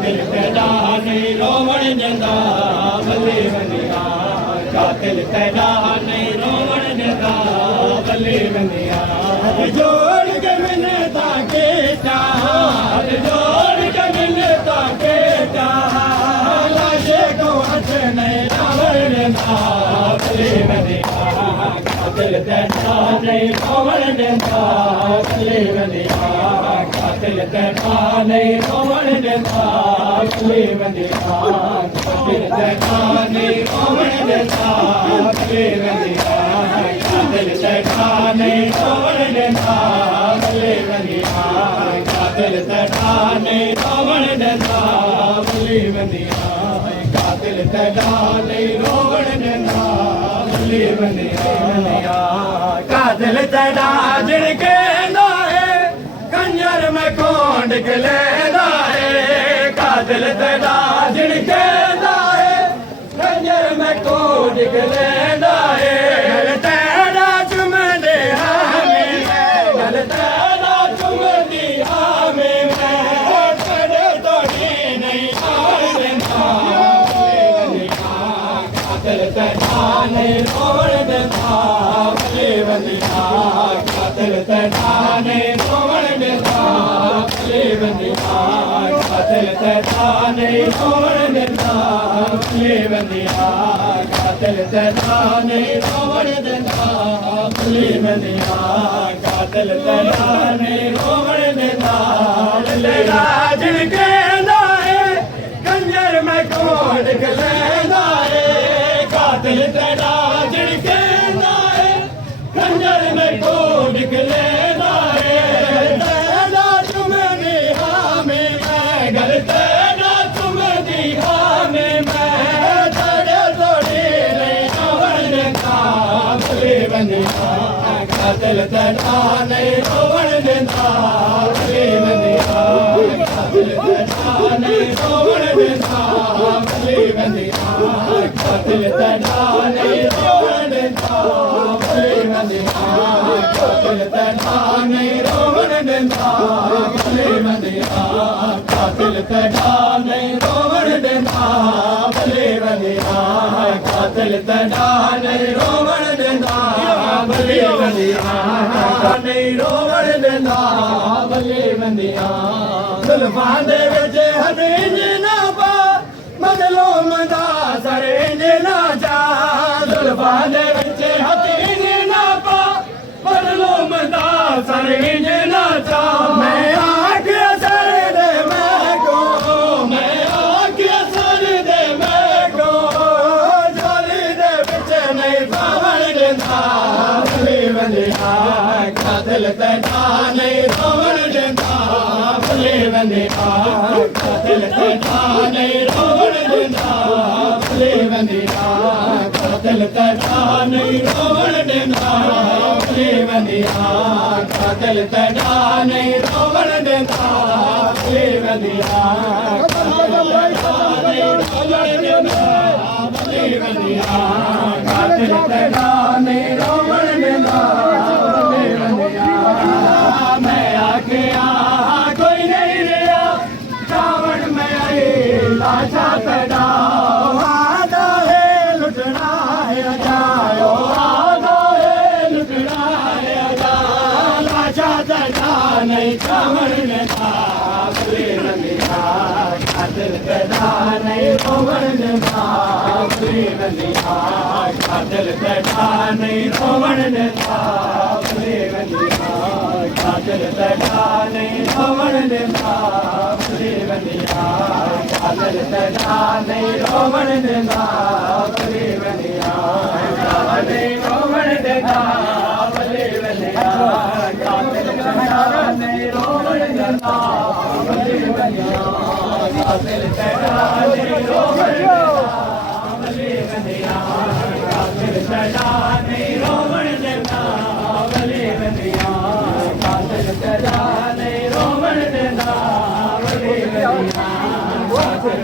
कातिल तेरा नहीं रोवण देंदा बल्ले बंदिया कातिल तेरा नहीं रोवण देंदा बल्ले बंदिया जोड़ के मैंने ताके चाह जोड़ के मैंने ताके चाह लाशे को हथ नहीं रोवण देंदा बल्ले बंदिया कातिल तेरा नहीं रोवण देंदा बल्ले बंदिया कातिल तेरा नहीं रोवण देंदा बल्ले बंदिया कातिल तेरा नहीं रोवण देंदा बल्ले बंदिया कातिल तेरा नहीं रोवण देंदा बल्ले बंदिया कातिल तेरा नहीं रोवण देंदा बल्ले बंदिया कातिल तेरा नहीं रोवण देंदा बल्ले बंदिया कातिल तेरा जिनके कंजर में कोंड के लेदा है कातिल तेरा जिनके दाए कंजर में कोंड के लेदा है गल तेरा चुम दे हमें गल तेरा चुम दी हमें मैं तेरे तोड़ी नहीं आड़ देना कातिल तेरा नहीं रोवण देंदा बल्ले बंदिया कातिल तेरा नहीं रोवण देंदा बल्ले बंदिया कातिल तेरा नहीं रोवण देंदा बल्ले बंदिया कातिल तेरा नहीं रोवण देंदा बल्ले बंदिया कातिल तेरा नहीं रोवण देंदा बल्ले जिनके दाए कंजर में कोंड के लेदा है कातिल तेरा जिनके दाए कंजर में कोंड के लेदा है तेरा तुम दिहा में मैं गल तेरा तुम दिहा में मैं तेरे तोड़ी नहीं रोवण देंदा बल्ले बंदिया कातिल तेरा नहीं रोवण देंदा बल्ले बंदिया कातिल तेरा नहीं रोवण देंदा बल्ले बंदिया कातिल तेरा नहीं रोवण देंदा बल्ले बंदिया कातिल तेरा नहीं रोवण देंदा बल्ले बंदिया कातिल तेरा नहीं रोवण देंदा बल्ले बंदिया कातिल तेरा नहीं रोवण देंदा बल्ले बंदिया नहीं रोवण देंदा बल्ले बंदिया जुल्फां दे विच हथें ना पा मज़लूम दा सरेंज ना जा जुल्फां दे विच हथें ना पा मज़लूम दा सरेंज ना जा मैं आके सर दे मैं को मैं आके सर दे मैं को झोली दे विच नहीं पावण देंदा बल्ले बंदिया कातिल तेरा नहीं रोवण देंदा बल्ले बंदिया कातिल तेरा नहीं रोवण देंदा बल्ले बंदिया कातिल तेरा नहीं रोवण देंदा बल्ले बंदिया कातिल तेरा नहीं रोवण देंदा बल्ले बंदिया कातिल तेरा नहीं रोवण देंदा बल्ले बंदिया कातिल तेरा नहीं रोवण देंदा बल्ले बंदिया मैं आके कोई नहीं रिया रावण में आई लाशा तेरा आधा है लुटना है जाओ आधा है लुटना है जा लाशा तेरा नहीं रावण ने बल्ले बंदिया कातिल तेरा नहीं रोवण देंदा बल्ले बंदिया कातिल तेरा नहीं रोवण देंदा बल्ले बंदिया कातिल तेरा नहीं रोवण देंदा बल्ले बंदिया कातिल तेरा नहीं रोवण देंदा बल्ले बंदिया नहीं रोवण देंदा बल्ले बंदिया कातिल तेरा नहीं रोवण देंदा बल्ले बंदिया कातिल तेरा नहीं रोवण देंदा बल्ले बंदिया कातिल तेरा नहीं रोवण देंदा बल्ले बंदिया कातिल तेरा नहीं रोवण देंदा बल्ले बंदिया कातिल